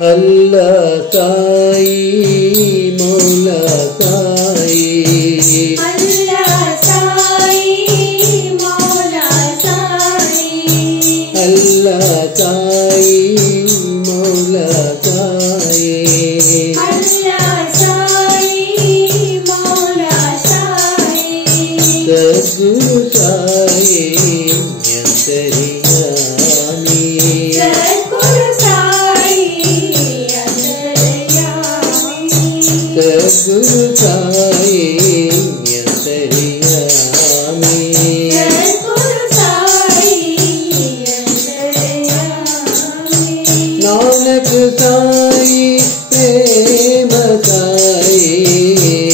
अल्लाह साई मौला साई, अल्लाह साई मौला साई, अल्लाह साई मौला साई, अल्लाह साई मौला साई, सद्गुरु साई अंतर्यामी, सद्गुरु साई अंतर्यामी, सद्गुरु साई अंतर्यामी, सद्गुरु साई अंतर्यामी, नानक साई प्रेम साई,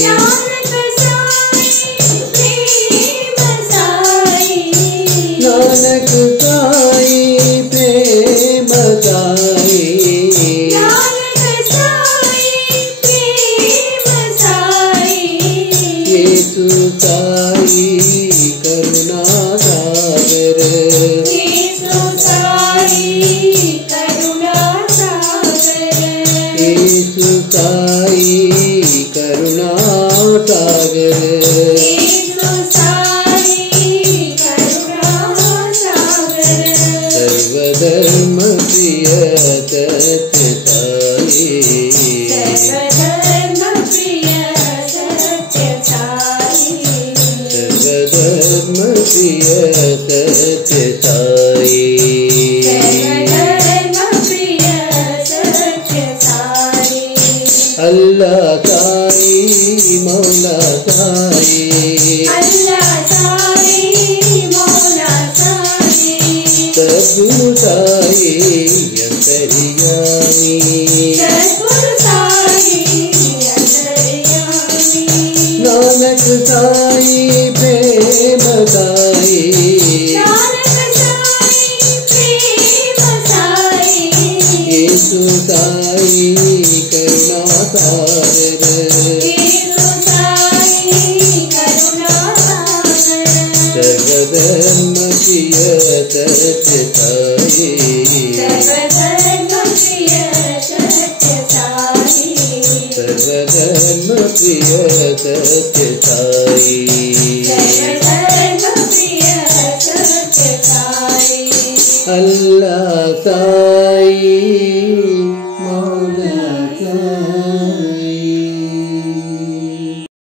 नानक साई प्रेम साई, नानक साई प्रेम साई, नानक साई प्रेम साई, येसु साई करुणा सागर, येसु साई करुणा सागर, येसु साई करुणा सागर, येसु साई करुणा सागर, सर्वधर्म प्रिय सत्य साई, सर्वधर्म प्रिय सत्य साई, सर्वधर्म प्रिय सत्य साई, सर्वधर्म प्रिय सत्य साई, अल्लाह साई मौला साई, अल्लाह साई मौला साई, सद्गुरु साई अंतर्यामी, सद्गुरु साई अंतर्यामी, नानक साई प्रेम साई, नानक साई प्रेम साई, येसु साई करुणा सागर, येसु साई करुणा सागर, सर्वधर्म प्रिय सत्य साई, सर्वधर्म प्रिय सत्य साई, सर्वधर्म प्रिय सत्य साई।